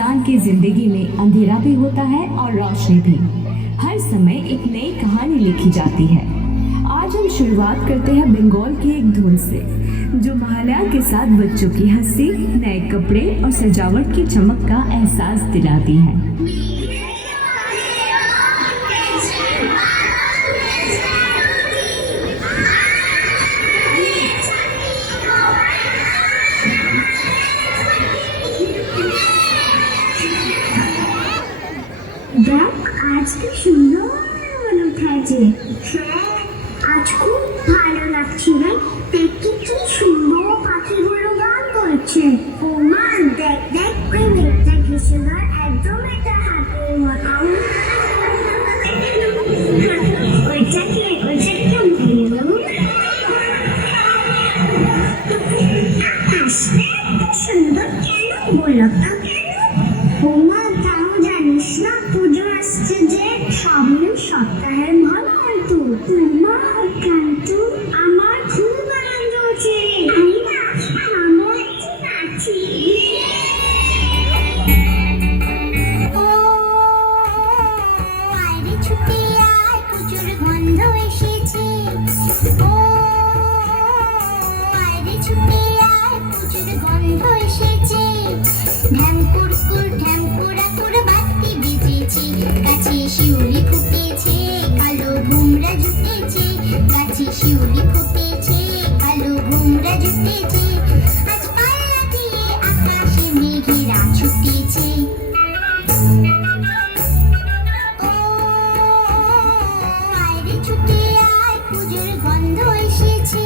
इंसान की जिंदगी में अंधेरा भी होता है और रोशनी भी। हर समय एक नई कहानी लिखी जाती है। आज हम शुरुआत करते हैं बंगाल की एक धुन से, जो महालया के साथ बच्चों की हंसी, नए कपड़े और सजावट की चमक का एहसास दिलाती है। দেখ আজ কি সুন্দর মনে উঠেছে। হ্যাঁ, আজ খুব ভালো লাগছে রে। দেখি কি সুন্দর পাখিগুলো গান করছে। ও মা, দেখ দেখ ওই মেঘটা কি সুন্দর, একদম একটা হাতের মতো। ওইটাকে আকাশটা এত সুন্দর কেন বলো তো? ও মা, তাও জানিস না পুজো আসছে যে সামনের সপ্তাহের ভালো কিন্তু। মা, কিন্তু আমার খুব আনন্দ হচ্ছে। আমরা একটু নাচি। ও আরে ছুটে আয়, পুজোর গন্ধ এসেছে। ও আরে ছুটে আয়, পুজোর গন্ধ এসেছে। ঢ্যাং কুরকুর ঢ্যাং কুড়াকুর বাতি বেজেছে, গাছে শিউলি ফুটেছে, কালো ভুমরা জুটেছে। গাছে শিউলি ফুটেছে, কালো ভুমরা জুটেছে। আজ পাল্লা দিয়ে আকাশে মেঘেরা ছুটেছে। ও আয় ছুটে আয়, পুজোর গন্ধ এসেছে।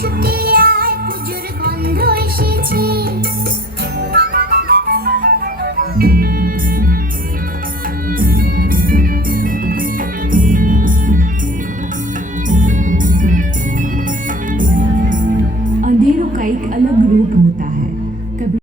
ছুটে আয়, পুজোর গন্ধ এসেছে।